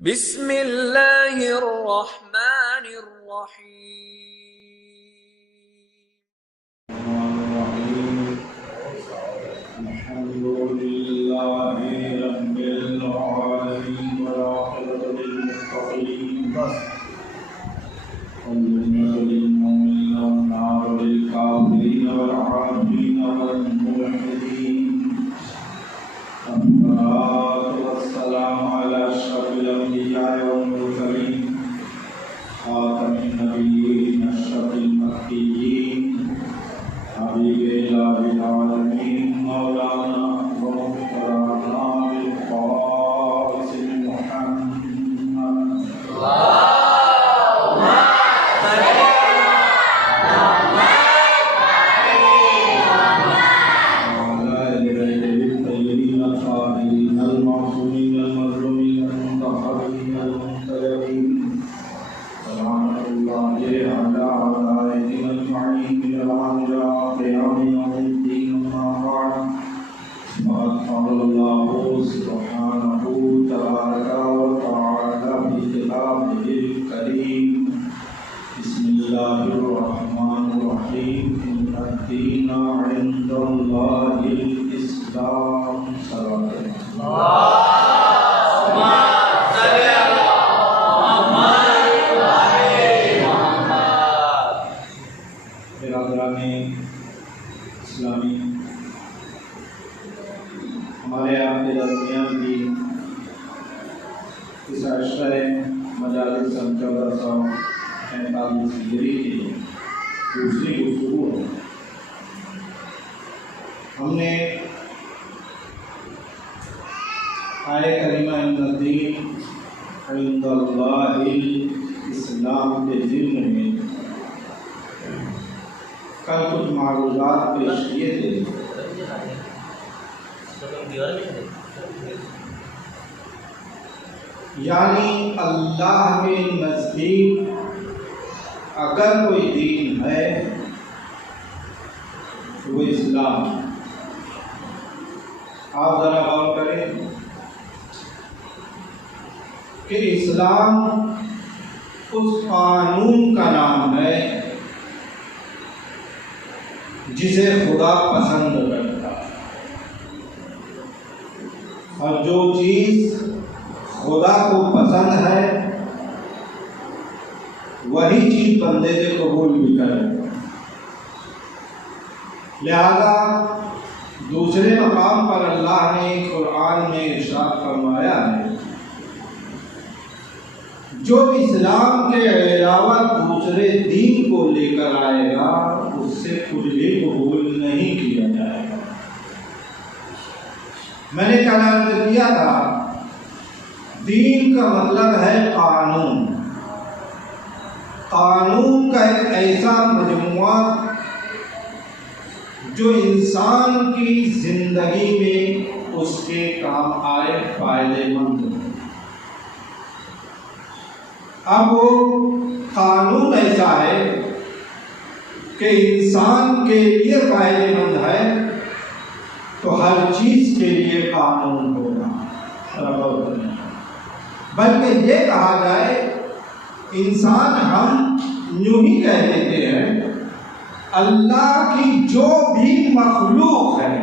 बिस्मिल्लाहिर्रहमानिर्रहीम। अल्हम्दुलिल्लाहि रब्बिल आलमीन वल आक़िबतु लिल मुत्तक़ीन। इस्लामी हमारे आपके दरमियान भी इस अशरे मजालिस 1445 हिजरी की दूसरी गुफ्तगू है। हमने आए करीमा नदीन इंदल्लाहिल इस्लाम के ज़िम्न में कल कुछ मालूमात पेश किए थे। यानी अल्लाह के नज़दीक अगर कोई दीन है तो वो इस्लाम। आप ज़रा गौर करें कि इस्लाम उस कानून का नाम है जिसे खुदा पसंद करता है, और जो चीज़ खुदा को पसंद है वही चीज़ बंदे से कबूल भी करेगा। लिहाजा दूसरे मकाम पर अल्लाह ने कुरान में इरशाद फरमाया है, जो इस्लाम के अलावा दूसरे दीन को लेकर आएगा उससे कुछ भी कबूल नहीं किया जाएगा। मैंने कल किया था, दीन का मतलब है कानून। कानून का एक ऐसा मजमुआ जो इंसान की जिंदगी में उसके काम आए, फायदेमंद हो। अब वो कानून ऐसा है कि इंसान के लिए फायदेमंद है, तो हर चीज के लिए कानून होगा। बल्कि ये कहा जाए, इंसान हम यूं ही कह देते हैं, अल्लाह की जो भी मखलूक है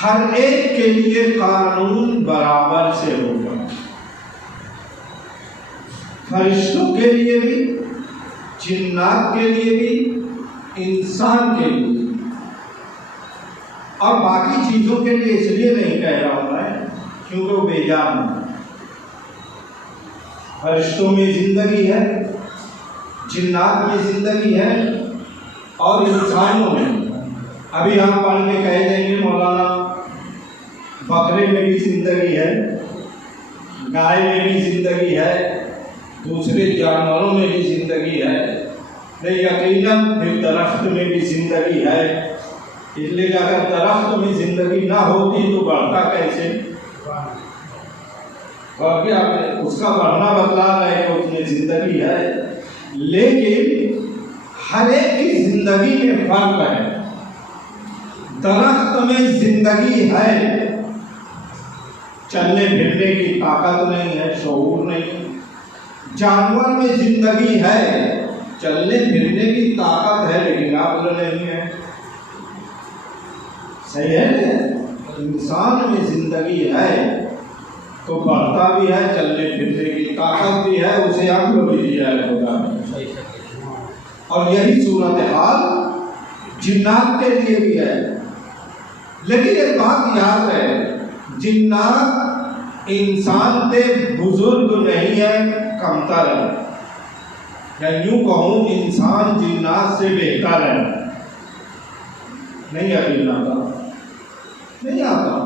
हर एक के लिए कानून बराबर से होगा। फरिश्तों के लिए भी, जिन्नात के लिए भी, इंसान के लिए, और बाकी चीज़ों के लिए इसलिए नहीं कह रहा हूँ मैं क्योंकि वो बेजान है। फरिश्तों में ज़िंदगी है, जिन्नात में ज़िंदगी है, और इंसानों में। अभी हम पढ़ के कह देंगे मौलाना बकरे में भी ज़िंदगी है, गाय में भी ज़िंदगी है, दूसरे जानवरों में भी ज़िंदगी है, नहीं यकीनन फिर दरख्त में भी ज़िंदगी है। इसलिए अगर दरख्त में ज़िंदगी ना होती तो बढ़ता कैसे? और क्या उसका बढ़ना बतला रहे कि उसमें ज़िंदगी है। लेकिन हर एक की ज़िंदगी में फर्क है। दरख्त में ज़िंदगी है चलने फिरने की ताकत नहीं है, शऊर नहीं है। जानवर में जिंदगी है, चलने फिरने की ताकत है, लेकिन अक्ल नहीं है। सही है ना? इंसान में जिंदगी है तो बढ़ता भी है, चलने फिरने की ताकत भी है, उसे अक्ल भी दिया होगा। और यही सूरत हाल जिन्नात के लिए भी है। लेकिन एक बात याद है, जिन्नात इंसान से बुजुर्ग नहीं है, कमतर है। या यूं कहूं, इंसान जिन्नात से बेहतर है। नहीं यकीन आता, नहीं आता।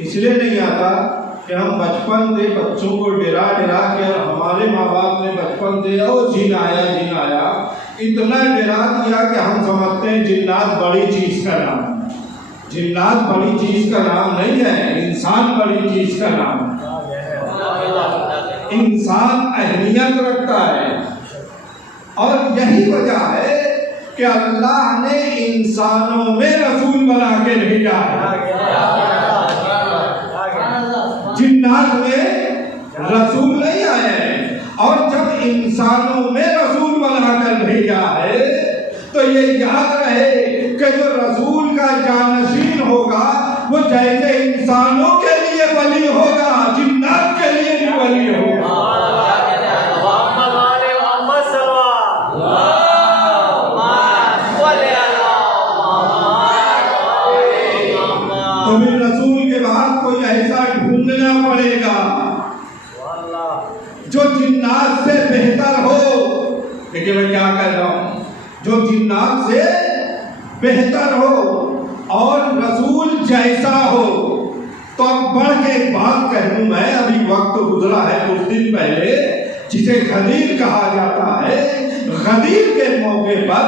इसलिए नहीं आता कि हम बचपन से बच्चों को डरा डरा के, हमारे माँ बाप ने बचपन से ओ जिन आया इतना डरा दिया कि हम समझते हैं जिन्नात बड़ी चीज का नाम। जिन्नात बड़ी चीज का नाम नहीं है, इंसान बड़ी चीज का नाम है। इंसान अहमियत रखता है, और यही वजह है कि अल्लाह ने इंसानों में रसूल बना के भेजा है। जिन्नात में रसूल नहीं आए हैं, और जब इंसानों में रसूल बनाकर भेजा है तो ये याद रहे कि जो रसूल का जानशीन होगा वो जैसे इंसानों के लिए वली होगा, जिन्नात के लिए भी वली होगा। तो फिर रसूल के बाद कोई ऐसा ढूंढना पड़ेगा जो जिन्नात से बेहतर हो। देखिए मैं क्या कह रहा हूं, जो जिन्नात से बेहतर हो और रसूल जैसा हो। तो अब बढ़ के एक बात कह दूं मैं, अभी वक्त गुजरा है कुछ दिन पहले, जिसे गदीर कहा जाता है। गदीर के मौके पर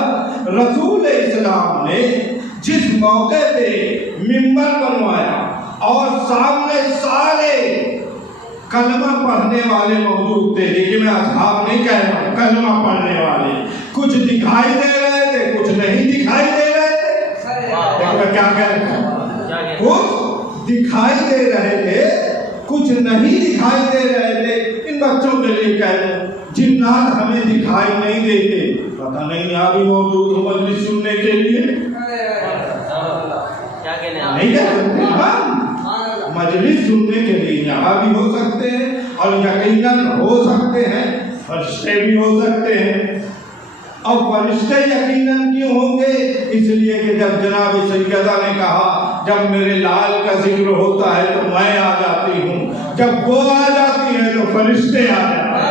रसूल इस्लाम ने जिस मौके पे मिंबर बनवाया और सामने सारे कलमा पढ़ने वाले मौजूद थे। देखिए मैं असहाब नहीं कह रहा हूं, कलमा पढ़ने वाले कुछ दिखाई दे रहे थे, कुछ नहीं दिखाई दे रहे थे। देखो क्या कह रहा हूं, कुछ दिखाई दे रहे थे, कुछ नहीं दिखाई दे रहे थे। इन बच्चों के लिए कह रहे हैं, जिन्नात हमें दिखाई नहीं देते, पता नहीं यहाँ भी मौजूद हो मजलिस सुनने के लिए। नहीं मजलिस सुनने के लिए यहाँ भी हो सकते हैं, और यकीनन हो सकते हैं फरिश्ते भी हो सकते हैं। और फरिश्ते यकीनन क्यों होंगे? इसलिए कि जब जनाब सैयदा ने कहा, जब मेरे लाल का जिक्र होता है तो मैं आ जाती हूँ, जब वो आ जाती है तो फरिश्ते आ जाते हैं।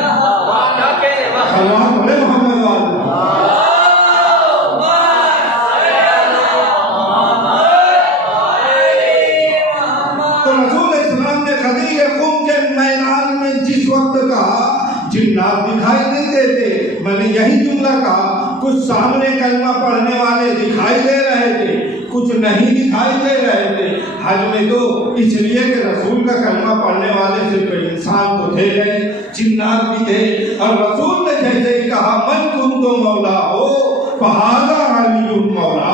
जिन्नात दिखाई नहीं देते, मैंने यही जुमला कहा। कुछ सामने कलमा पढ़ने वाले दिखाई दे रहे थे, कुछ नहीं दिखाई दे रहे थे। हज में तो इसलिए कि रसूल का कलमा पढ़ने वाले सिर्फ इंसान तो थे नहीं, जिन्नात भी थे। और रसूल ने जैसे ही कहा, मन तुम तो मौला हो फहाजा अली मौला,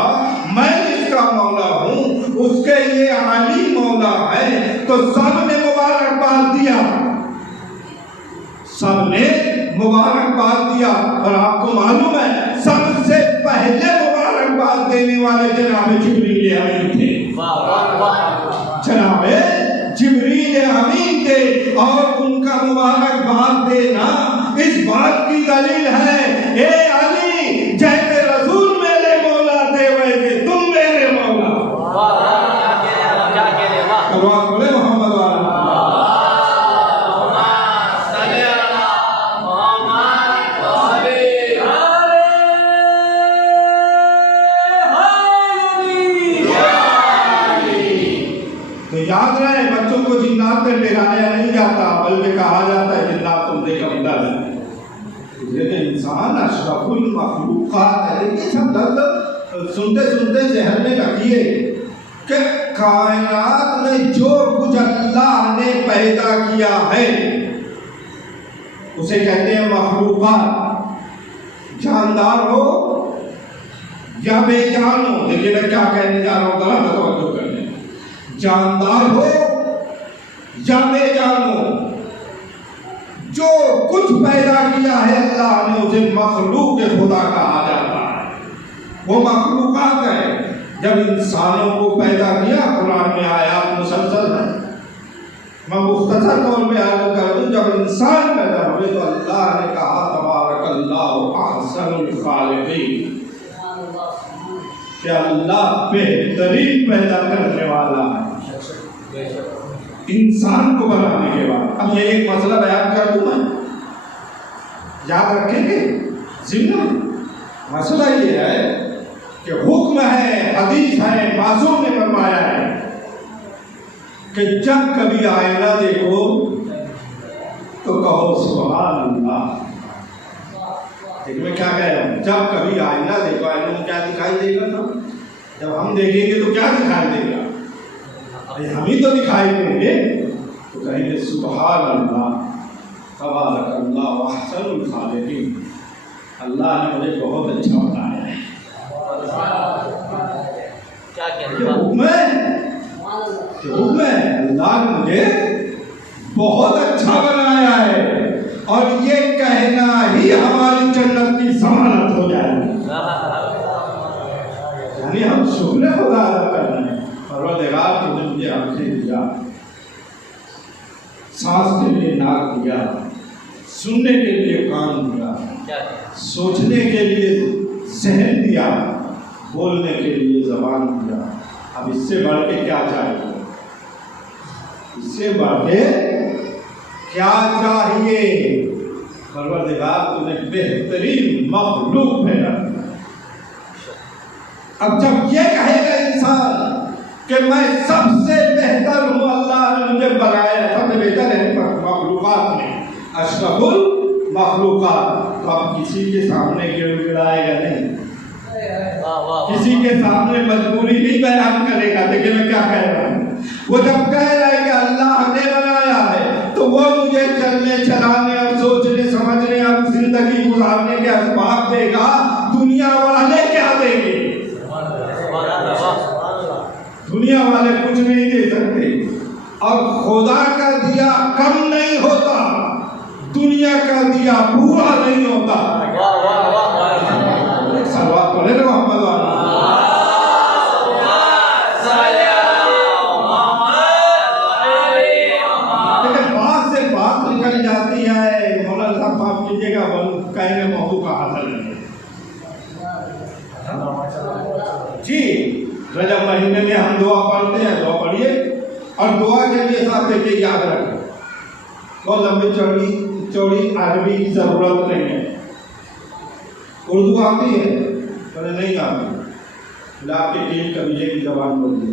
मैं जिसका मौला हूँ उसके ये अली मौला है। तो सबने मुबारकबाद दिया, सबने मुबारकबाद दिया। और आपको मालूम है सबसे पहले मुबारकबाद देने वाले जनाब जिब्रील अमीन थे। जनाब जिब्रील अमीन थे, और उनका मुबारकबाद देना इस बात की दलील है, ए अली जैसे रसूल मेरे मौला थे वैसे तुम मेरे मौला। बोले मोहम्मद वाला। याद रहे, बच्चों को जिन्नात पे टिकाया नहीं जाता, बल्कि कहा जाता है जिन्नात तुमसे कमतर है। लेकिन इंसान अशरफुल मखलूकात है। ये सब दर्द सुनते सुनते जहन में रखिए कि कायनात में जो कुछ अल्लाह ने पैदा किया है उसे कहते हैं मखलूकात। जानदार हो या बेजान हो, देखिए मैं क्या कहने जा रहा हूँ, गलत तवज्जो करने। जानदार हो जाने जानो जो कुछ पैदा किया है अल्लाह ने उसे मखलूक खुदा कहा जाता है। वो मखलूकात है। जब इंसानों को पैदा किया, कुरान में आयात मुसलसल है, मैं मुख्तसर तौर पे अर्ज कर दूं, जब इंसान पैदा हुए तो अल्लाह ने कहा तबारकल्लाहु अहसनुल खालिकीन, कि अल्लाह बेहतरीन पैदा करने वाला है इंसान को बनाने के बाद। अब ये एक मसला बयान कर दूं मैं, याद रखेंगे जिम्मे। मसला ये है कि हुक्म है, हदीस है, मासूम ने फरमाया है कि जब कभी आईना देखो तो कहो सुभान अल्लाह। देखिए मैं क्या कह रहा हूँ, जब कभी आईना देखो, आईने में क्या दिखाई देगा ना? जब हम देखेंगे तो क्या दिखाई देगा? हम ही तो दिखाई देंगे, तो कहेंगे सुभान अल्लाह तबारकल्लाहु अहसनुल खालिकीन, अल्लाह ने मुझे बहुत अच्छा बनाया है। क्या हुक्म है? हुक्म है, अल्लाह ने मुझे बहुत अच्छा बनाया है, और ये कहना ही हमारी जन्नत की जमानत हो जाएगी। यानी हम शुक्र खुदा अदा करना है। परवरदिगार तुमने मुझे आंखें दिया, सांस के लिए नाक दिया, सुनने के लिए कान दिया, सोचने के लिए ज़हन दिया, बोलने के लिए ज़बान दिया। अब इससे बढ़ के क्या चाहिए? इससे बढ़ के क्या चाहिए? परवरदिगार तूने बेहतरीन मखलूक पैदा किया। अब जब ये कहेगा इंसान कि मैं सबसे बेहतर हूँ, अल्लाह ने मुझे बनाया, सबसे बेहतर है मखलूकात में, अशरफुल मखलूकात, तो अब किसी के सामने गिड़गिड़ाएगा नहीं, किसी के सामने मजबूरी नहीं बयान करेगा। देखिए मैं क्या कह रहा हूँ, वो जब कह रहा है कि अल्लाह ने बनाया है, तो वो मुझे चलने चलाने और सोचने समझने और जिंदगी गुजारने के असबाब देगा। दुनिया वाले क्या देंगे? दुनिया वाले कुछ नहीं दे सकते, और खुदा का दिया कम नहीं होता, दुनिया का दिया पूरा नहीं होता। सलवात पढ़े ना मोहम्मद वाला। लेकिन बात से बात निकल जाती है, मौलाना साहब माफ कीजिएगा, कहेंगे मौजू का हासिल जी। रजब महीने में हम दुआ पढ़ते हैं, दुआ पढ़िए, और दुआ के लिए साथ देखिए याद रखें, बहुत लंबी चौड़ी अरबी की जरूरत नहीं है। उर्दू आती है पर नहीं आती, आपके कील कबीले की जबान बोल दी।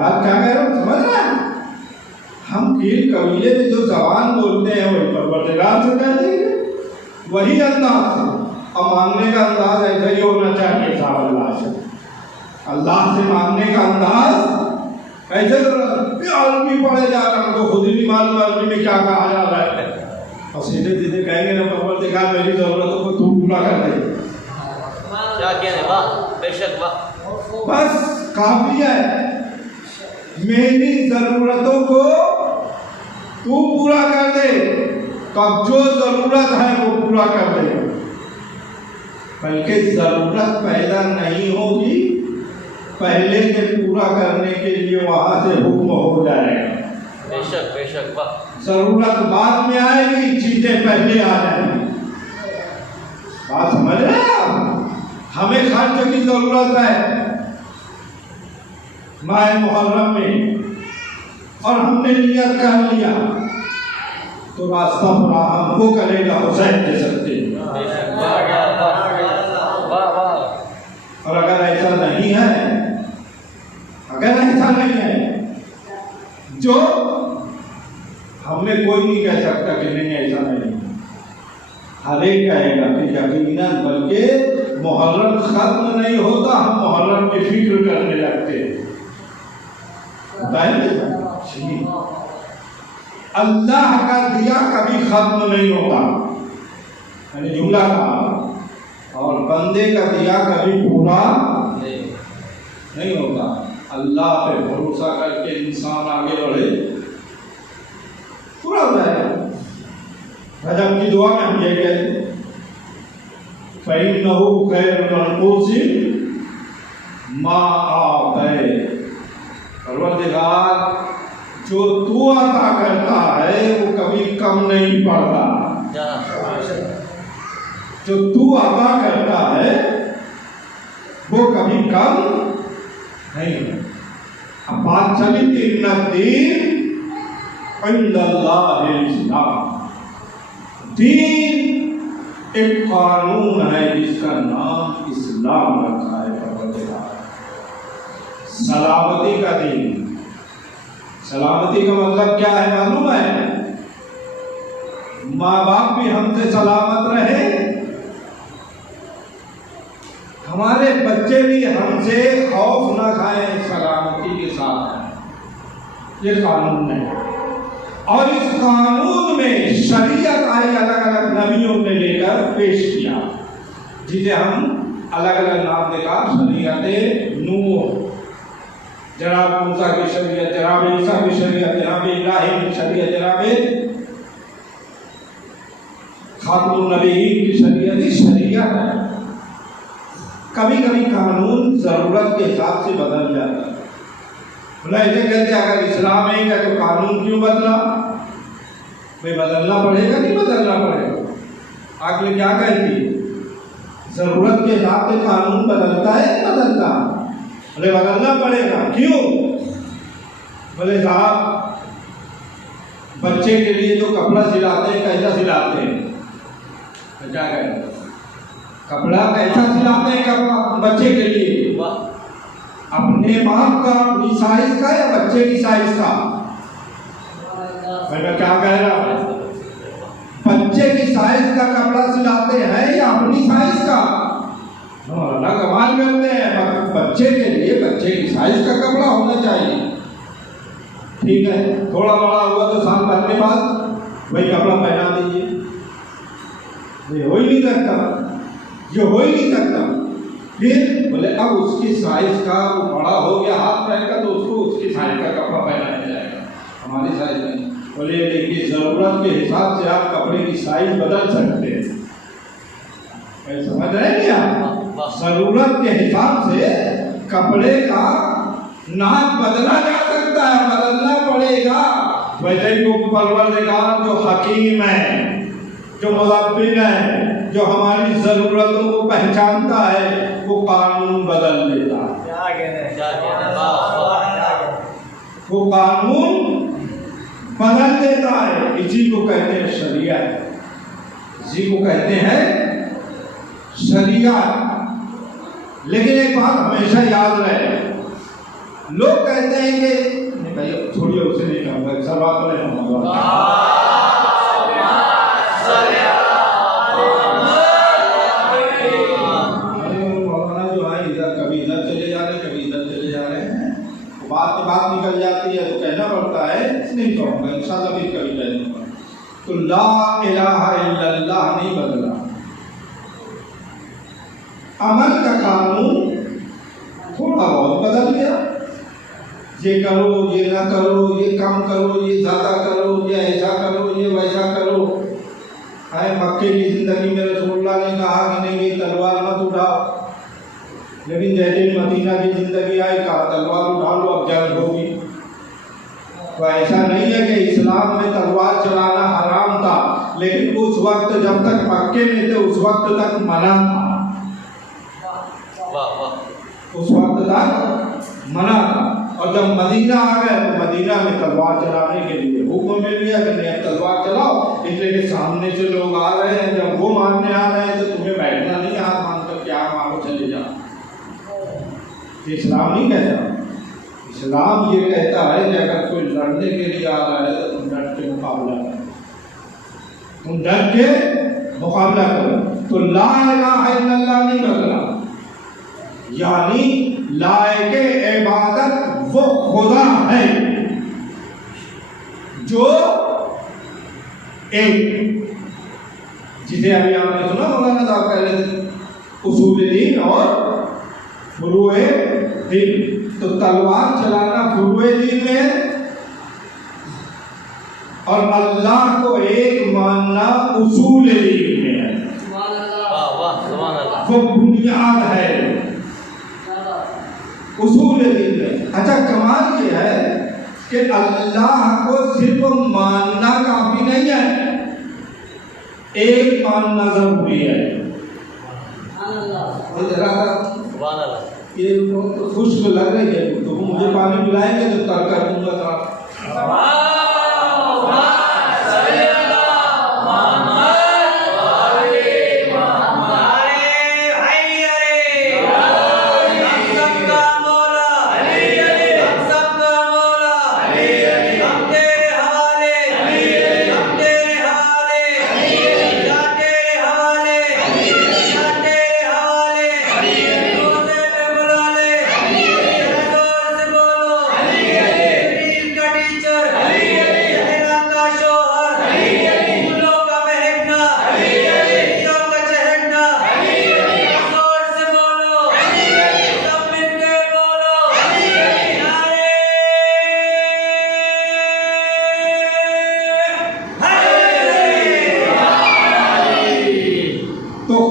आप क्या कह रहे हो, समझ रहे हैं? हम कील कबीले में जो जबान बोलते हैं वही परवरदिगार से कह देंगे, वही अंदाज है। और मांगने का अंदाज ऐसा ही होना चाहिए था अल्लाह से मांगने का अंदाज ऐसे अरबी पढ़े जा रहा है, तो खुद ही नहीं मालूम अरबी में क्या कहा जा रहा है, और सीधे सीधे कहेंगे ना परवरदिगार मेरी जरूरतों को तू पूरा कर दे। क्या कहने, वाह बेशक वाह, बस काफी है, मेरी जरूरतों को तू पूरा कर दे। तो अब जो जरूरत है वो पूरा कर दे, बल्कि जरूरत पैदा नहीं होगी, पहले से पूरा करने के लिए वहां से हुक्म हो जाएगा। बेशक बेशक वाह, जरूरत बाद में आएगी, चीजें पहले आ जाएंगी। बात समझ रहे हैं आप? हमें खर्च की जरूरत है माह मुहर्रम में, और हमने नियत कर लिया तो रास्ता फराहम वो करेगा हुसैन के सकते। और अगर ऐसा नहीं है, अगर ऐसा नहीं है, जो हमें कोई नहीं कह सकता कि नहीं ऐसा नहीं, हर एक कहेगा कि यकीनन, बल्कि मुहर्रम खत्म नहीं होता, हम मुहर्रम की फिक्र करने लगते हैं। अल्लाह का दिया कभी खत्म नहीं होता, यानी जुमला का, और बंदे का दिया कभी पूरा नहीं होता। अल्लाह पे भरोसा करके इंसान आगे बढ़े, पूरा हो जाएगा। रजब की दुआ में हम ये कहते हैं, फ़इन्नहु खैरुल मनक़ूसी मा आतै, परवरदिगार जो तू अता करता है वो कभी कम नहीं पड़ता, जो तू अता करता है वो कभी कम नहीं। अब बात चली थी इन्नद्दीन इंदल्लाहिल इस्लाम, दीन एक कानून है जिसका नाम इस्लाम रखा है परवरदिगार। सलामती का दीन, सलामती का मतलब क्या है मालूम है? माँ बाप भी हमसे सलामत रहे, हमारे बच्चे भी हमसे खौफ न खाएं, सलामती के साथ। ये कानून है और इस कानून में शरीयत आई, अलग अलग नबियों ने लेकर पेश किया, जिसे हम अलग अलग नाम देकर शरीयत नूह, जनाब मूसा की शरीयत, जनाब ईसा की शरीयत, जनाब इब्राहिम की शरीयत, जनाब खातमुन नबीयीन की शरीयत, शरीयत है। कभी कभी कानून जरूरत के हिसाब से बदल जाता है। बोला ऐसे कहते अगर इस्लाम एक है तो कानून क्यों बदला? भाई बदलना पड़ेगा, नहीं बदलना पड़ेगा। आगे क्या कहती है? जरूरत के हिसाब से कानून बदलता है, बदलता। बोले बदलना पड़ेगा, क्यों? बोले साहब बच्चे के लिए जो कपड़ा सिलाते हैं कैसा सिलाते हैं? क्या कहें, कपड़ा कैसा सिलाते हैं? कपड़ा बच्चे के लिए अपने बाप का, अपनी साइज का या बच्चे की साइज का? मैं क्या कह रहा हूँ, बच्चे की साइज का कपड़ा सिलाते हैं या अपनी साइज का? ना कमाल करते हैं। बच्चे के लिए बच्चे की साइज का कपड़ा होना चाहिए, ठीक है। थोड़ा बड़ा हुआ तो साल भर के बाद वही कपड़ा पहना दीजिए, ये हो ही नहीं सकता, ये हो ही नहीं सकता। फिर बोले अब उसकी साइज का, वो बड़ा हो गया हाथ पैर का, तो उसको उसकी साइज का कपड़ा पहनाया जाएगा, हमारी साइज नहीं। बोले देखिए जरूरत के हिसाब से आप कपड़े की साइज बदल सकते हैं, समझ रहे हैं क्या? जरूरत के हिसाब से कपड़े का नाप बदला जा सकता है, बदलना पड़ेगा। वैसे ही वो परवरदिगार जो हकीम है, जो मुदब्बिर है, जो हमारी जरूरतों को पहचानता है, वो कानून बदल देता है। वो कानून बदल देता है। इसी को कहते हैं शरीयत, इसी को कहते हैं शरीयत। लेकिन एक बात हमेशा याद रहे, लोग कहते हैं कि भाई छोड़िए, उसे नहीं कहूँगा, सब बात तो नहीं कहूँगा। बात निकल जाती है तो कहना पड़ता है, नहीं कहूँगा, इंशाअल्लाह फिर कभी कह दूँगा। तो ला इलाहा इल्लल्लाह नहीं बदला, अमल का कानून थोड़ा बहुत बदल गया। ये करो, ये ना करो, ये कम करो, ये ज़्यादा करो, ये ऐसा करो, ये वैसा करो। है मक्के की ज़िंदगी में रसूलुल्लाह ने कहा कि नहीं ये तलवार मत उठाओ, लेकिन जैसे मदीना की ज़िंदगी आई कहा तलवार उठा लो, अब जंग होगी। तो ऐसा नहीं है कि इस्लाम में तलवार चलाना हराम था, लेकिन उस वक्त जब तक मक्के में थे उस वक्त तक मना था, उस वक्त तक मना था। और जब मदीना आ गए तो मदीना में तलवार चलाने के लिए हुक्म मिल गया कि नहीं तलवार चलाओ, इसलिए कि सामने से लोग आ रहे हैं, जब वो मारने आ रहे हैं तो तुम्हें बैठना नहीं, हाथ मान कर क्या मारो चले जाओ। इस्लाम नहीं कहता, इस्लाम ये कहता है कि अगर कोई लड़ने के लिए आ रहा है तो तुम डट के मुकाबला करो, तुम डट के मुकाबला करो। तो ला इलाहा इल्लल्लाह नहीं बदला, यानी लायके इबादत वो खुदा है जो एक, जिसे अभी आपने सुना मौलाना साहब कह रहे थे, उसूल दीन और फुरूए दीन। तो तलवार चलाना फुरुए दीन में है, और अल्लाह को एक मानना उसूल दीन में है। वो बुनियाद है उसूल दीन में। अच्छा, कमाल ये है कि अल्लाह को सिर्फ मानना काफी नहीं है, एक मानना जरूरी है। ये खुश्क लग रही है तो मुझे पानी पिलाएंगे तो तर कर दूंगा।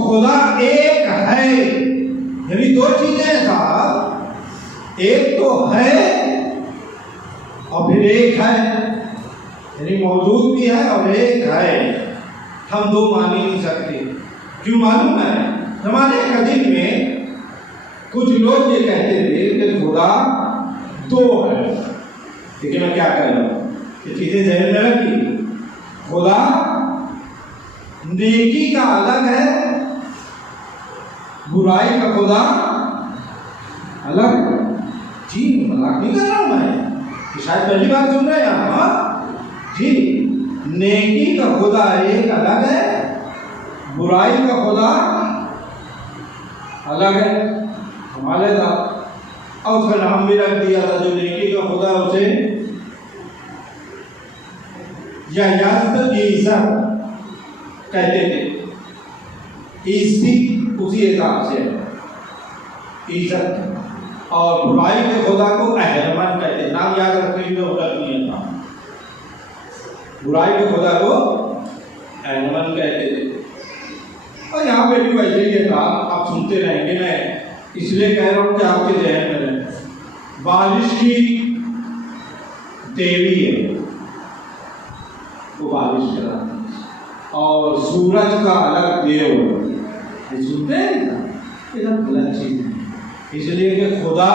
खुदा एक है, यानी दो चीजें साहब, एक तो है और फिर एक है, यानी मौजूद भी है और एक है। हम दो मान ही नहीं सकते। क्यों मालूम है? हमारे कदीम में कुछ लोग ये कहते थे कि खुदा दो है। देखिए मैं क्या कह रहा हूँ, ये चीजें जहन में रखी। खुदा नेकी का अलग है, बुराई का खुदा अलग। जी मजाक नहीं कर रहा हूं मैं, शायद पहली बार सुन रहे हैं आप। जी, नेकी का खुदा एक अलग है, बुराई का खुदा अलग है। हमारे साथ और उसका नाम भी रख दिया था, जो नेकी का खुदा उसे ईसा कहते थे। ईसी उसी हिसाब से इज्जत, और बुराई के खुदा को अहरमन कहते। नाम याद रखने में उतर नहीं है नाम। बुराई के खुदा को अहरमन कहते थे। और यहाँ पे भी वैसे ही था, आप सुनते रहेंगे। मैं इसलिए कह रहा हूँ कि आपके जहन में रहे। बारिश की देवी है, वो बारिश कराती, और सूरज का अलग देव है। सुनते हैं ना, ये सब गलत चीज है। इसलिए कि खुदा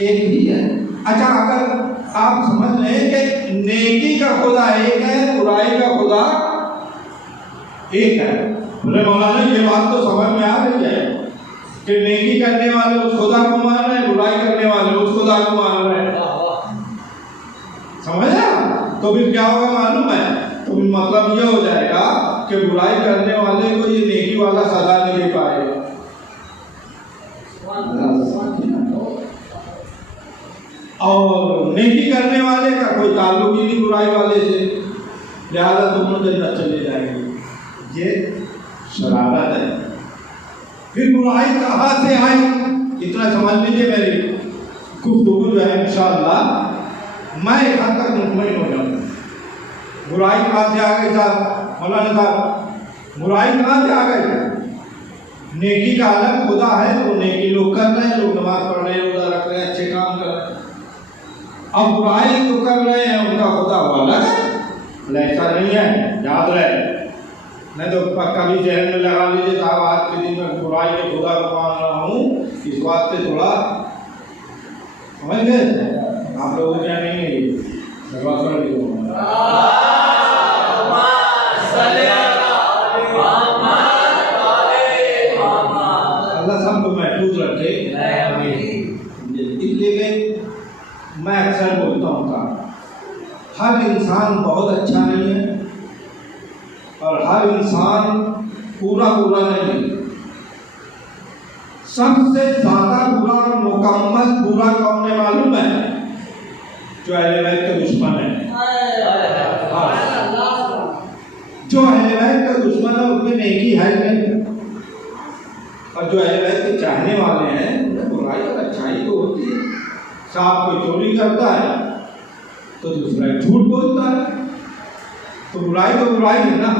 एक ही है। अच्छा, अगर आप समझ लें कि नेकी का खुदा एक है, बुराई का खुदा एक है, बोले मौलाना ये बात तो समझ में आ रही है कि नेकी करने वाले उस खुदा को मान रहे हैं, बुराई करने वाले उस खुदा को मान रहे हैं। समझ आया? तो फिर क्या होगा मालूम है? तो मतलब ये हो जाएगा कि बुराई करने वाले को ये नेकी वाला सजा नहीं दे पाएगा। और नेकी करने वाले का कोई ताल्लुक ही नहीं बुराई वाले से, लिहाजा दोनों जन्नत चले जाएंगे। ये शरारत है। फिर बुराई कहाँ से आई, इतना समझ लीजिए। मेरी गुफ्तगू जो है इंशाअल्लाह मैं एक हद तक मुतमईन हो जाऊंगा। बुराई कहाँ से आ गई साहब? मौलाना साहब, बुराई कहाँ से आ गई? नेकी का अलग खुदा है, तो नेकी लोग कर रहे हैं, लोग नमाज पढ़ रहे हैं, रोजा रख रहे हैं, अच्छे काम कर रहे हैं। अब बुराई तो कर रहे हैं, उनका खुदा अलग है। ऐसा नहीं है, याद रहे। नहीं तो पक्का भी जहन में लगा लीजिए साहब, आज के दिन में बुराई के खुदा को मान रहा हूँ, इस बात से थोड़ा समझ गए आप लोगों क्या नहीं है। अल्लाह सबको महफूज रखे। इसलिए मैं अक्सर बोलता हूँ हर इंसान बहुत अच्छा नहीं है, और हर इंसान पूरा नहीं। सबसे ज्यादा बुरा और मुकम्मल बुरा कौन है मालूम है? जो अहले बैत का दुश्मन है। जो अहले बैत का दुश्मन है उसमें नेकी है नहीं, और जो अहले बैत के चाहने वाले हैं उन्हें बुराई और अच्छा अच्छाई तो होती है। सांप कोई चोरी करता है तो दूसरा झूठ बोलता है, तो बुराई है ना।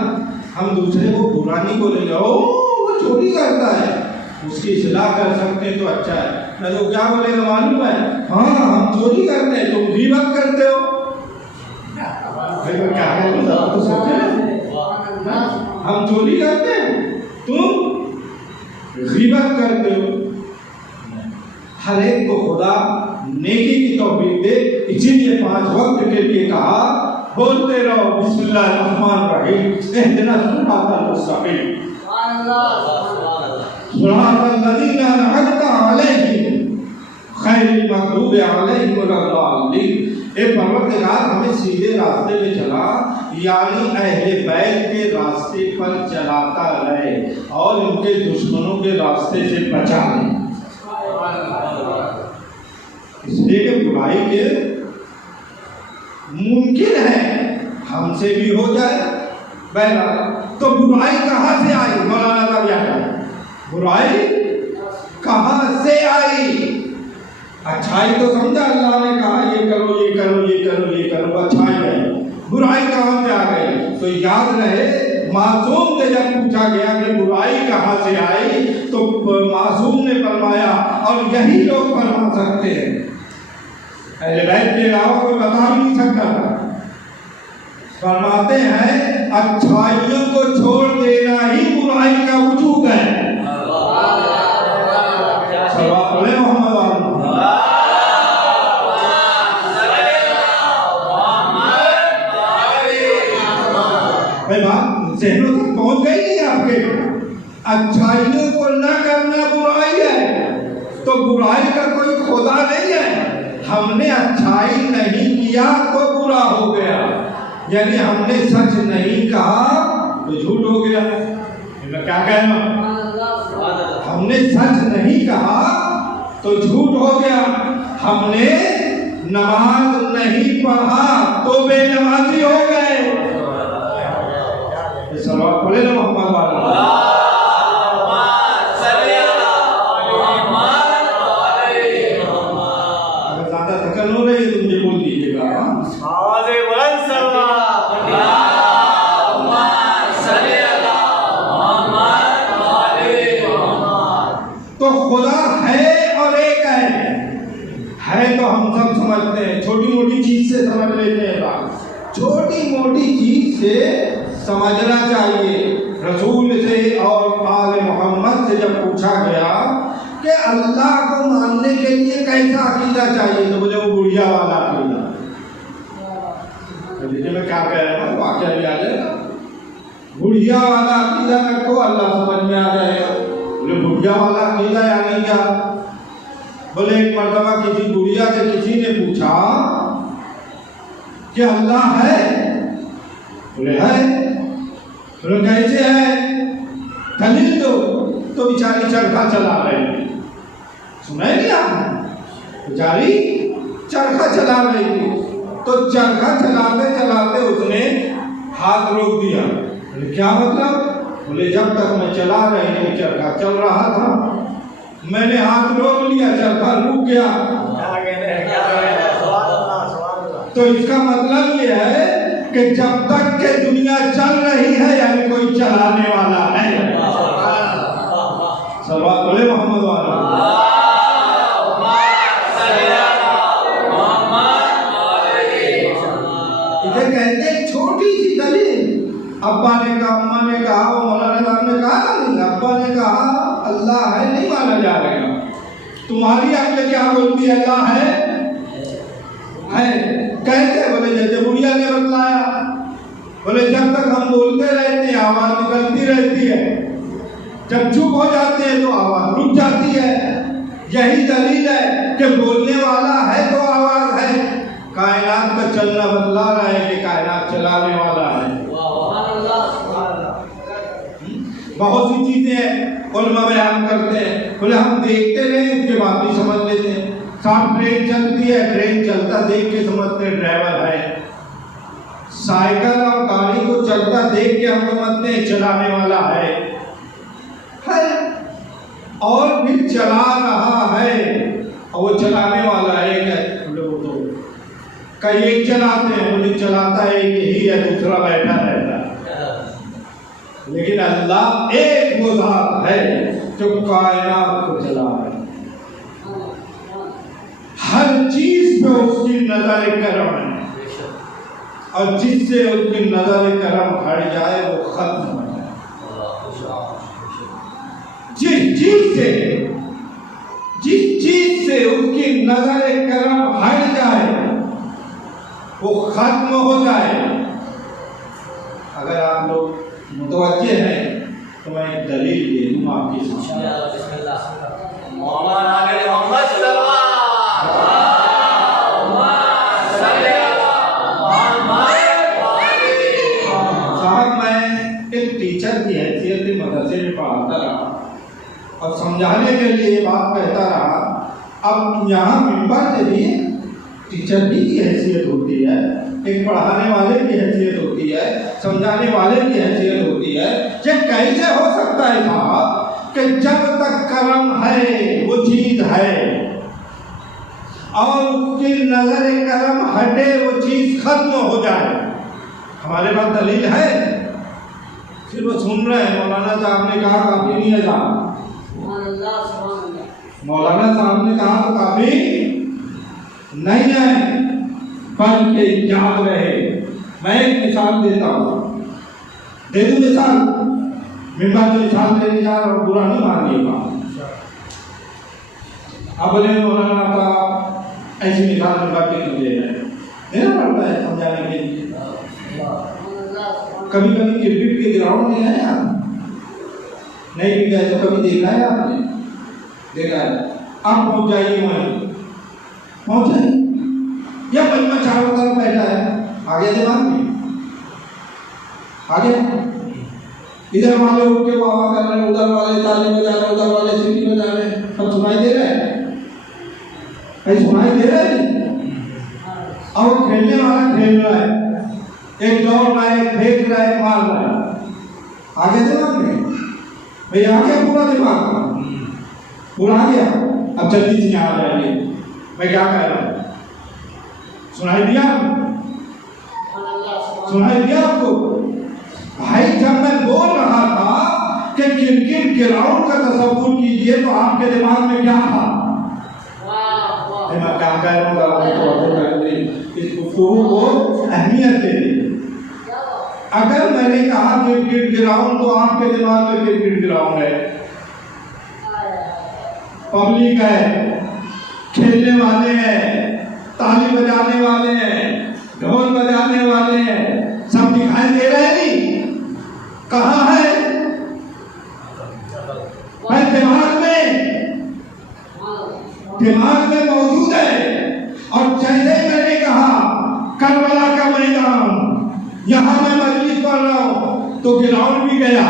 हम दूसरे को बुरा नहीं बोलेंगे, ओ वो चोरी करता है, उसकी इस्लाह कर सकते हैं तो अच्छा है। न तो क्या बोलेगा मालूम है, हाँ हम चोरी करते हैं, तुम गीबत करते हो। क्या है तो सोचे ना, हम चोरी करते हैं, तुम गीबत करते हो। हर एक को खुदा नेकी की तौफीक दे, इसीलिए 5 वक्त के लिए कहा बोलते रहो बिस्मिल्लाहिर्रहमानिर्रहीम इहदिना सिरातल मुस्तकीम सिरातल लज़ीना अनअमता अलैहिम गैरिल मग़दूबि अलैहिम वलद्दाल्लीन। ए परवरदिगार हमें सीधे रास्ते में चला, यानी अहले बैत के रास्ते पर चलाता रहे और उनके दुश्मनों के रास्ते से बचा ले। इसलिए कि बुराई के मुमकिन है हमसे भी हो जाए। बहरहाल तो बुराई कहाँ से आई, मौलाना का व्याख्या, बुराई कहाँ से आई? अच्छाई तो समझा, अल्लाह ने कहा ये करो ये करो ये करो ये करो, अच्छाई है। बुराई कहाँ से आ गई? तो याद रहे मासूम से जब पूछा गया कि बुराई कहाँ से आई, तो मासूम ने फरमाया, और यही लोग फरमा सकते हैं, अहले बैत के अलावा कोई बता भी नहीं सकता। फरमाते हैं अच्छाइयों को छोड़ देना ही बुराई का वजूद है। भाई बात ज़हनों तक पहुंच गई नहीं आपके? अच्छाइयों को न करना बुराई है, तो बुराई का कोई खुदा नहीं है। हमने अच्छाई नहीं किया तो बुरा हो गया, यानी हमने सच नहीं कहा तो झूठ हो गया। मैं क्या कह रहा हूं, हमने सच नहीं कहा तो झूठ हो गया, हमने नमाज नहीं पढ़ा तो बेनमाजी हो गए। सलवात पढ़े ना मोहम्मद वाला, तो खुदा है और एक है तो हम सब समझते हैं, छोटी मोटी चीज से समझ लेते हैं बात। छोटी मोटी चीज से समझना चाहिए। रसूल से और आले मोहम्मद से जब पूछा गया कि अल्लाह को मानने के लिए कैसा अकीदा चाहिए, तो बोले वो बुढ़िया वाला अकीदा। देखिए मैं क्या कह रहा हूँ, वाकया भी आ जाएगा। बुढ़िया वाला अकीदा रखो, अल्लाह समझ में आ जाएगा। बोले बुढ़िया वाला अकीदा यानी क्या? बोले एक मर्तबा किसी बुढ़िया से किसी ने पूछा कि अल्लाह है? बोले है। बोले कैसे है, दलील दो। तो बेचारी चरखा चला रही, सुना नहीं आपने? बेचारी चरखा चला रही थी, तो चरखा चलाते चलाते उसने हाथ रोक दिया। बोले क्या मतलब? बोले जब तक मैं चला रही थी चरखा चल रहा था, मैंने हाथ रोक लिया, चरखा रुक गया। तो इसका मतलब ये है कि जब तक के दुनिया चल रही है यानी कोई चलाने वाला है। सलवात बोले मोहम्मद वाला। इसे कहते हैं छोटी सी दलील। अब्बा ने कहा, अम्मा ने कहा, वो मौलाना साहब ने कहा नहीं, अब्बा ने कहा अल्लाह है, नहीं माना जा रहा। तुम्हारी अक्ल क्या बोलती है अल्लाह है? कैसे? बोले जैसे बुढ़िया ने बतलाया। बोले जब तक हम बोलते रहते हैं आवाज निकलती रहती है, जब चुप हो जाते हैं तो आवाज रुक जाती है। यही दलील है कि बोलने वाला है तो आवाज है। कायनात का चलना बतला रहा है कि कायनात चलाने वाला है। बहुत सी चीजें उलमा बयान करते हैं। बोले हम देखते नहीं, उसके बाद भी समझ लेते हैं। साफ ट्रेन चलती है, ट्रेन चलता देख के समझते हैं ड्राइवर है। साइकिल और गाड़ी को चलता देख के हम समझते हैं चलाने वाला है। और फिर चला रहा है और वो चलाने वाला एक है, लोग तो कई एक चलाते हैं, बोले चलाता है यही है, दूसरा बैठा रहता है। लेकिन अल्लाह एक वो ज़ात है जो कायनात को चला रहा है, हर चीज पे उसकी नजर करम है, और जिससे उसकी नजर करम हट जाए वो खत्म हो जाए। जिस चीज से उसकी नजर करम हट जाए वो खत्म हो जाए। अगर आप लोग मुतवज्जे हैं तो मैं एक दलील दे दूं आपके सामने। साहब मैं एक टीचर की हैसियत से मदरसे में पढ़ाता रहा और समझाने के लिए बात कहता रहा। अब यहाँ मिंबर से भी टीचर भी की हैसियत होती है, एक पढ़ाने वाले की हैसियत होती है, समझाने वाले की हैसियत होती है। ये कैसे हो सकता है साहब कि जब तक कर्म है वो चीज है और उसकी नजर कर्म हटे वो चीज खत्म हो जाए। हमारे पास दलील है, सिर्फ सुन रहे हैं। मौलाना साहब ने कहा काफी नहीं है साहब, मौलाना साहब ने कहा तो काफी नहीं है, बल्कि याद रहे। मैं एक मिसाल देता हूँ, दे दूँ मिसाल, मिंबर में मिसाल देने जा रहा हूँ, बुरा नहीं मानिएगा। अब बोले मौलाना का ऐसी मिसाल मिंबर के क्यों दे रहे हैं, देना पड़ता है समझाने के लिए। कभी कभी क्रिकेट के ग्राउंड में गए आप, नहीं भी गए तो कभी देखा है आपने, देखा है। आप पहुंच जाइए वहीं, पहुंचे या पंचमा चारों तरफ बैठा है, आगे दिमाग में आगे इधर वाले उठ के वाह कर रहे हैं, उधर वाले ताली बजा रहे हैं, उधर वाले सीटी बजा रहे हैं, सब सुनाई दे रहे हैं, कहीं सुनाई दे रहे हैं। और खेलने वाला खेल रहा है, एक दौड़ रहा है, एक फेंक रहा है, मार रहा है, आगे दिमाग में भाई आगे पूरा दिमाग पूरा आ गया। अब जल्दी से यहाँ आ जाइए, मैं क्या कह रहा हूँ, सुनाई दिया, सुनाई दिया आपको भाई। जब मैं बोल रहा था कि क्रिकेट ग्राउंड का तसव्वुर कीजिए तो आपके दिमाग में क्या था? मैं क्या कह रहा हूँ, इस गुफ्तगू को अहमियत दे दी। अगर मैंने कहा क्रिकेट ग्राउंड तो आपके दिमाग में क्रिकेट ग्राउंड है, पब्लिक है, खेलने वाले हैं, ताली बजाने वाले हैं, ढोल बजाने वाले हैं, सब दिखाई दे रहे हैं नहीं? कहाँ है? भाई दिमाग में मौजूद है। और जैसे मैंने कहा करबला का मैदान, यहाँ मैं मजलिस पढ़ रहा हूँ तो ग्राउंड भी गया,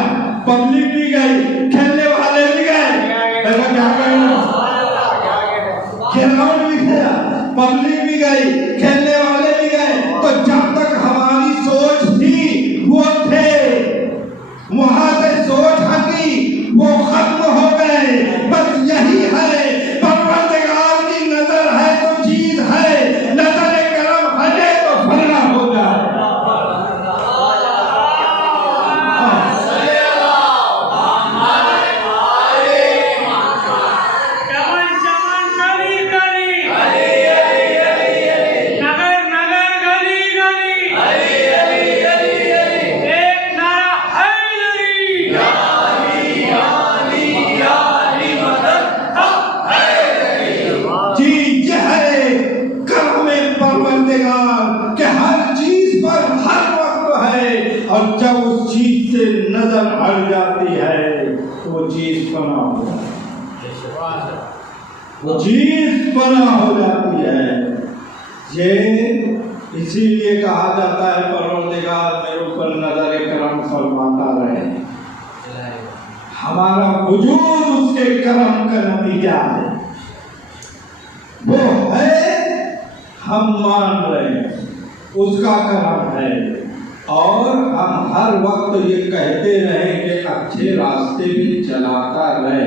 पब्लिक भी गई, खेलने वाले भी गए। ऐसा क्या करना, ग्राउंड भी गया, पब्लिक भी गई, खेलने वाले भी गए। तो जब तक हमारी सोच थी वो थे, वहां से सोच हटी, वो खत्म हो गए। बस यही है, परवरदिगार की नजर है तो चीज है, नजर करम हटे तो फना हो जाए। और जब उस चीज से नजर हट जाती है तो वो चीज फना हो जाती है, वो चीज फना हो जाती है। ये इसीलिए कहा जाता है परवरदिगार मेरे ऊपर नजर करम फरमाता रहे। हमारा वजूद उसके करम का नतीजा है, वो है हम मान रहे हैं उसका करम है। और हम हर वक्त ये कहते रहे कि अच्छे रास्ते भी चलाता रहे।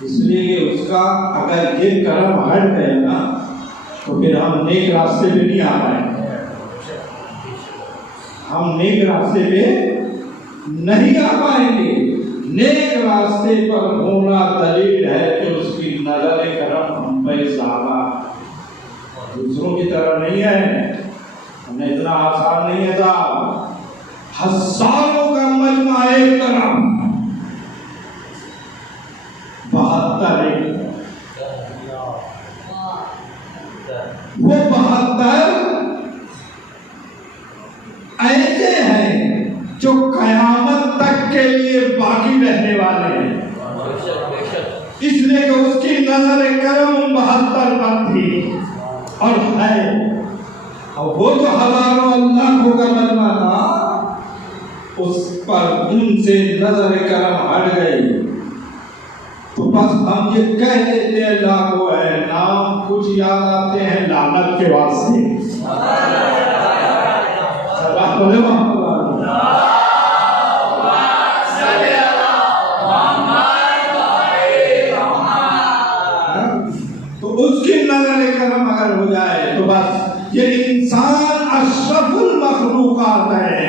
इसलिए कि उसका अगर ये कर्म हट गए ना तो फिर हम नेक रास्ते पे नहीं आ पाएंगे, हम नेक रास्ते पे नहीं आ पाएंगे। नेक रास्ते पर होना दलील है कि उसकी नजर करम हम पे ज्यादा, दूसरों की तरह नहीं है। हमें इतना आसान नहीं है साहब, हजारों का मजमा एक करम 72 वो 72 ऐसे हैं जो कयामत तक के लिए बाकी रहने वाले हैं, इसलिए कि उसकी नजर करम 72 पर थी और है। और वो जो हजारों लाखों का मजमा था उस पर उनसे नजर करम हट गई तो बस हम ये कह देते हैं लाखों है, नाम कुछ याद आते हैं लानत के वास्ते। तो उसकी नजर करम अगर हो जाए तो बस ये इंसान अशरफुल मखलूकात है,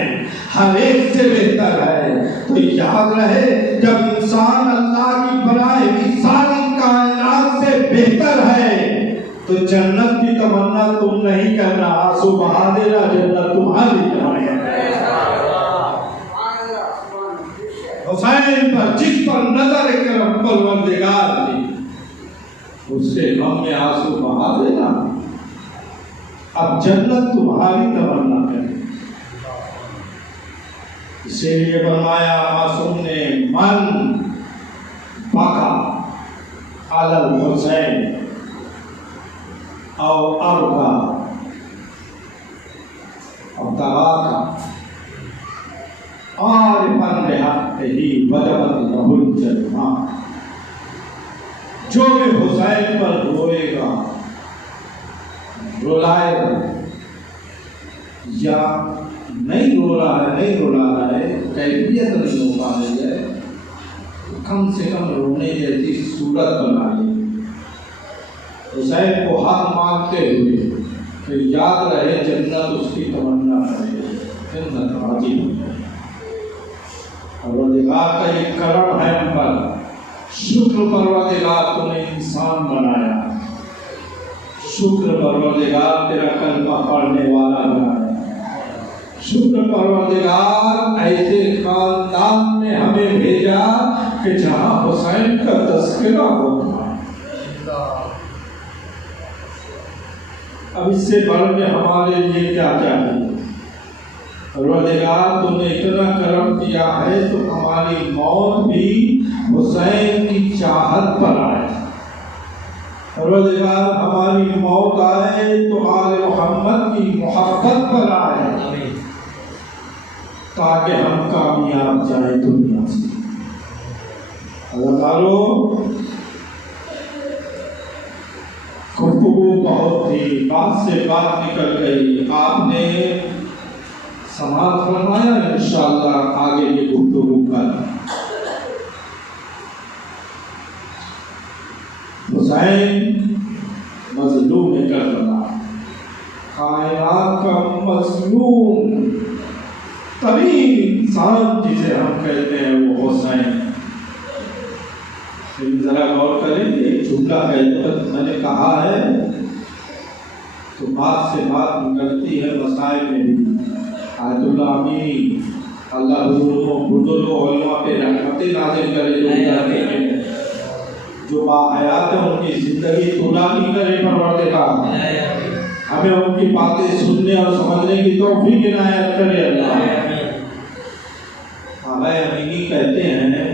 हर एक से बेहतर है। तो याद रहे जब इंसान अल्लाह की बनाई की सारी कायनात से बेहतर है तो जन्नत की तमन्ना तुम नहीं करना, आंसू बहा देना, जन्नत तुम्हारी है। हुसैन पर जिस पर नजर करम परवरदिगार थी उसके गम में आंसू बहा देना, अब जन्नत तुम्हारी तमन्ना है। इसीलिए फरमाया मासूम ने मन बका अलल हुसैन और अरका और तराका आरिफन बिहक़्क़ि ही वजबत लहुल जन्ना, जो भी हुसैन पर रोएगा रुलाएगा या नहीं रो रहा है नहीं रुला रहा है, कैफियत नहीं हो पा रही है, कम से कम रोने जैसी सूरत बना ली। हुसैन को हाथ मांगते हुए फिर याद रहे जन्नत उसकी तमन्ना है, जन्नत राजी हो जाए। परवरदिगार का ये करम है हम पर, शुक्र परवरदिगार तूने इंसान बनाया, शुक्र परवरदिगार तेरा कलमा पढ़ने वाला बनाया, शुक्र परवरदिगार ऐसे खानदान में हमें भेजा कि जहां हुसैन का तस्करा होता। अब इससे बढ़ के हमारे लिए क्या चाहिए? परवरदिगार तुमने इतना करम किया है तो हमारी मौत भी हुसैन की चाहत पर आए। परवरदिगार हमारी मौत आए तो आले मोहम्मद की मोहब्बत पर आए ताकि हम कामयाब जाए दुनिया से। अल्लाह गुफ्तगू बहुत थी, बात से बात निकल गई, आपने समाज फरमाया, इंशाअल्लाह आगे ये गुफ्तगू कर। हुसैन मजलूम कर रहा, कायनात का मजलूम तरीन इंसान जिसे हम कहते हैं वो हुसैन। जरा गौर करेंगे, एक जुमला मैंने कहा है तो बात से बात निकलती है मसाइल में भी। आयतुल्लाह अमीनी अल्लाह बुजुर्गों उलमा पे रहमतें नाज़िल करे, जो बाहयात है उनकी जिंदगी तुलानी करे परवरदिगार, हमें उनकी बातें सुनने और समझने की तौफीक इनायत करे अल्लाह। अमीनी कहते हैं,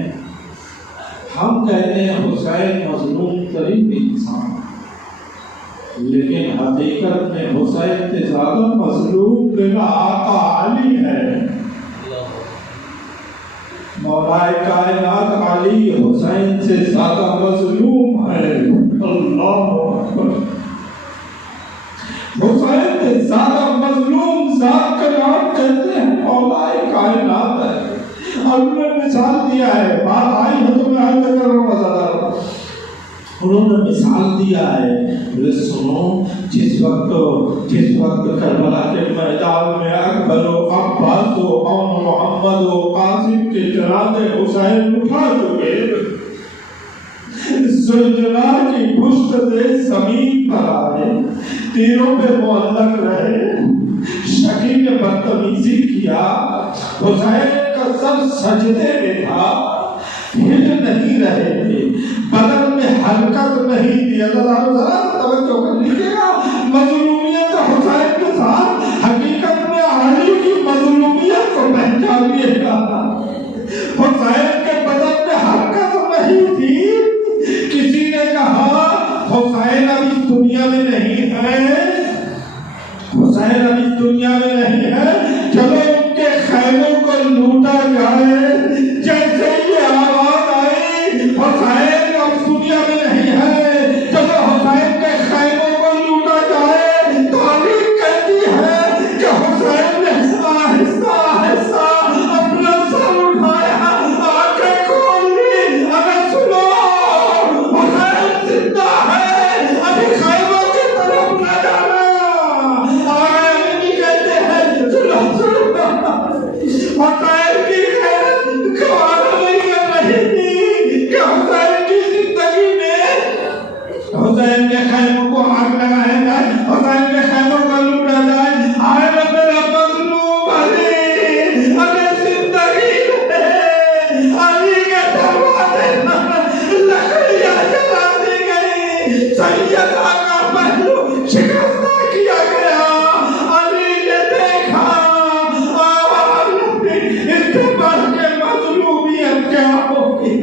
हम कहते हैं हुसैन मजलूम तरीन इंसान, लेकिन हकीकत में हुसैन से ज्यादा मजलूम मेरा आका अली है। मौलाए कायनात अली हुसैन से ज्यादा मजलूम है। अल्लाह हुसैन से ज्यादा मजलूम जात का नाम कहते हैं मौलाए कायनात है। और उन्होंने मिसाल दिया है, बात आई है तो मैं आज कर रहा हूँ। उन्होंने मिसाल दिया है। बोले सुनो, जिस वक्त करबला के मैदान में अकबर अब्बास और मोहम्मद कासिम के जनाजे हुसैन उठा चुके, जुलझुला की पुष्ट से जमीन पर आए, तीरों पे मुअल्लक रहे, शकी ने बदतमीजी किया, हुसैन का सर सजदे में था, हिल नहीं रहे थे, बदन में हरकत नहीं थी। तवज्जो कर लीजिएगा, मजलूमियत हुसैन के साथ हकीकत में अली की मजलूमियत को पहचानिएगा। हुसैन के बदन में हरकत नहीं थी। किसी ने कहा हुसैन अब इस दुनिया में नहीं है, हुसैन अब इस दुनिया में नहीं है, चलो उनके खैमों को लूटा जाए। जैसे ये आवाज आई हुसैन अब दुनिया में नहीं है, चलो हुसैन के खैमों को लूटा जाए, तो अली कहती है कि हुसैन ने आहिस्ता आहिस्ता अपना सर उठाया, आंखें खोल ली, अगर सुनो हुसैन जिंदा है, अभी खैमों की तरफ न जाना। आगे अली कहते हैं सुनो सुनो, हुसैन की गवारा नहीं कर रही थी कि हुसैन की जिंदगी में हुसैन के खैमों को आग लगाया जाए, हुसैन के खैमों को लूटा जाए। आए ना मेरा मजलूम अली, अरे जिंदगी में अली के दरवाजे पर लकड़ियां जला दी गई, सैयदा का पहलू शिकस्त किया गया। अली ने देखा इसके बाद के मजलूमियत क्या होगी।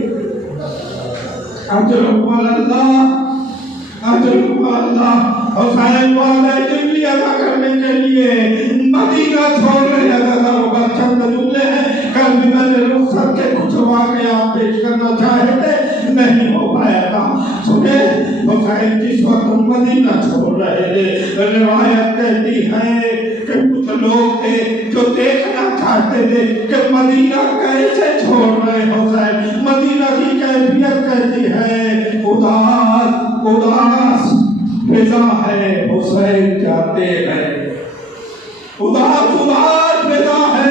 हुसैन वाले जिंदगी अदा करने के लिए मदीना छोड़ रहे हैं। चंद जुमले हैं, कल भी मैंने रुखसत के कुछ वाकया पेश करना चाहे थे, नहीं हो पाया था। सुने, हुसैन जिस वक्त मदीना छोड़ रहे थे, रिवायत कहती है कि कुछ लोग थे जो देखना चाहते थे कि मदीना कैसे छोड़ रहे हुसैन। मदीना की कैफियत कहती है उदास उदास फिजा है, हुसैन जाते हैं। उदास उदास फिजा है,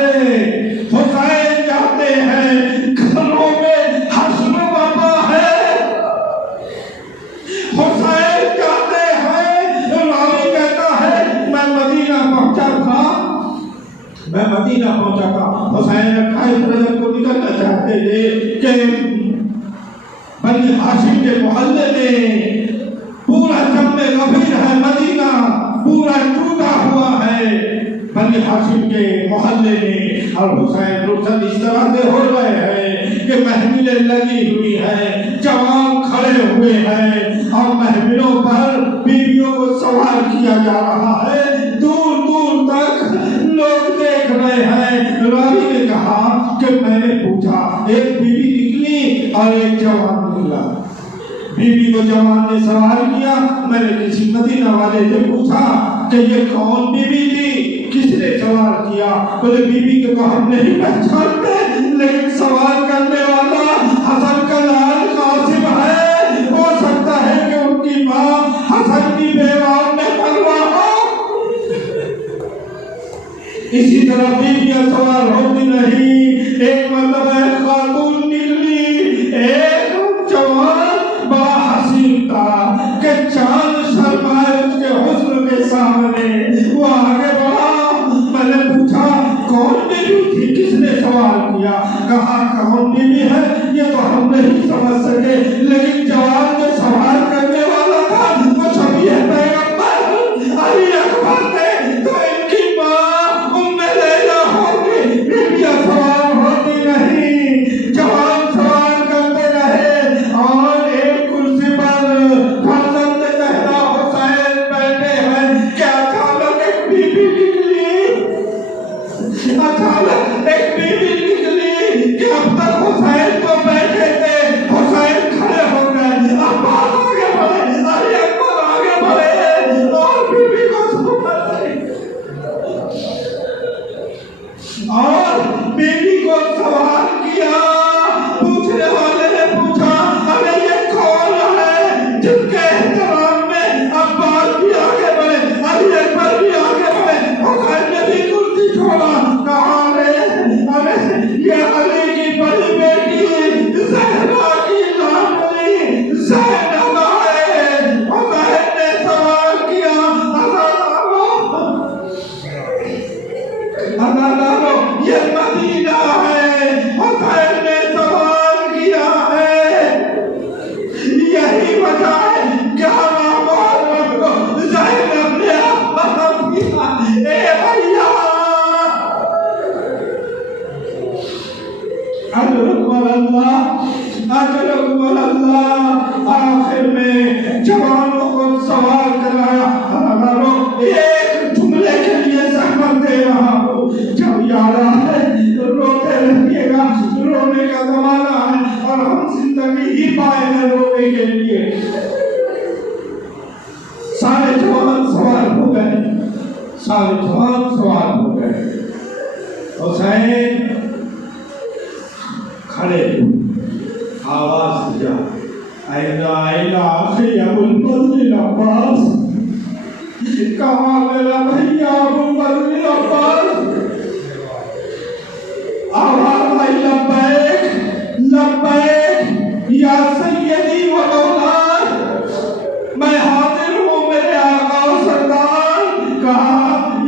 हुसैन जाते हैं। घरों में हश्र बाबा है, हुसैन जाते हैं। रावी कहता है मैं मदीना पहुंचा था, हुसैन 28 रजब को निकलना चाहते थे कि बनी हाशिम के मोहल्ले में पूरा जम्मे गंभीर है, मदीना पूरा टूटा हुआ है बनी हाशिम के मोहल्ले में। और हुसैन रुखसत इस तरह से हो रहे हैं कि महफिलें लगी हुई हैं, जवान खड़े हुए हैं और महफिलों पर बीवियों को सवार किया जा रहा है। दूर दूर तक लोग देख रहे हैं। रावी ने कहा कि मैंने पूछा, एक बीवी निकली और एक जवान निकला। बीवी को जवान ने सवाल किया। मैंने किसी मदीना वाले से पूछा कि ये कौन बीवी थी, किसने सवाल किया। बोले बीवी को तो हम नहीं पहचानते, लेकिन सवाल करने वाला हसन का लाल कासिम है। हो सकता है कि उनकी माँ हसन की बेवार में परवा हो। इसी तरह बीवियां सवाल होती नहीं। एक मतलब खातून निकली, एक जवान बड़ा हसीन था कि चांद शर्माए उसके हुस्न के सामने। वो आगे बढ़ा, मैंने पूछा कौन बीवी थी, किसने सवाल किया। कहा कौन बीवी है ये तो हम नहीं समझ सके, लेकिन जवान जो सवाल करने वाला था वो छवि है पैगंबर अली अकबर थे। तो इनकी माँ उम्मे लैला होगी। बीवियां सवाल होती नहीं, जवान सवाल करते रहे। और एक कुर्सी पर फर्जंद ज़हरा हुसैन बैठे हैं कि अचानक एक बीवी निकली, अचानक एक बीवी निकली कि अब तक हुसैन तो बैठे थे, हुसैन जा रहा है, रोते रहिएगा, रोने का जमाना है और हम जिंदगी ही पाए हैं रोने के लिए। सारे जवान सवार हो गए, सारे जवान सवार हो गए। हुसैन खड़े आवाज दिया, आइना आइना अखी अबुल फजल अब्बास, कहाँ मेरा भैया अबुल फजल अब्बास? आवाज आई, लब्बैक लब्बैक या सैयदी व मौला, मैं हाजिर हूँ मेरे आका और सरदार। कहा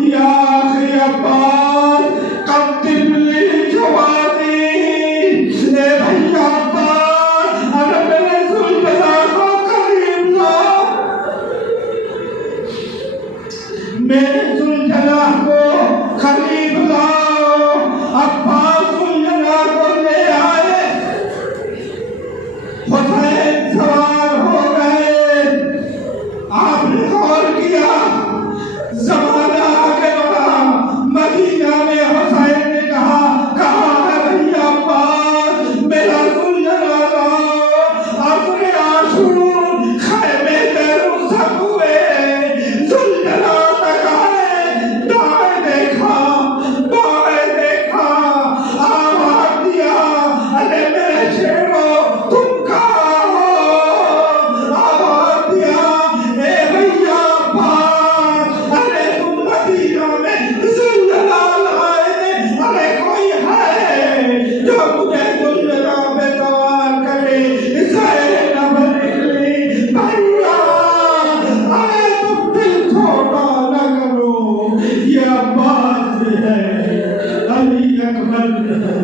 या अखी अब्बास कद्दिम ली जवानी, ए भैया अब्बास अरे मेरे सुल्ताना को करीब ला, मेरे सुल्ताना को करीब लाओ। अब्बास सुल्ताना को ले आए, हुसैन सवार हो गए। आपने गौर किया, जमाना आगे बढ़ा, मदीना में हुसैन ने कहा, कहाँ है भैया अब्बास, मेरा सुल्ताना लाओ। अपने आंसू खैमे में रुसक हुए, सुल्ताना तक आए, दाएं देखा बाएं देखा, आवाज दिया, अरे मेरे शेरो तुम कहाँ हो? आवाज दिया, ए भैया अब्बास अरे तुम मदीना में सुल्ताना लाए, अरे कोई है जो मुझे सुल्ताना पे सवार करे? ज़ैनब निकली, भैया अरे तुम दिल छोटा न करो, ये अब्बास है, अली अकबर है।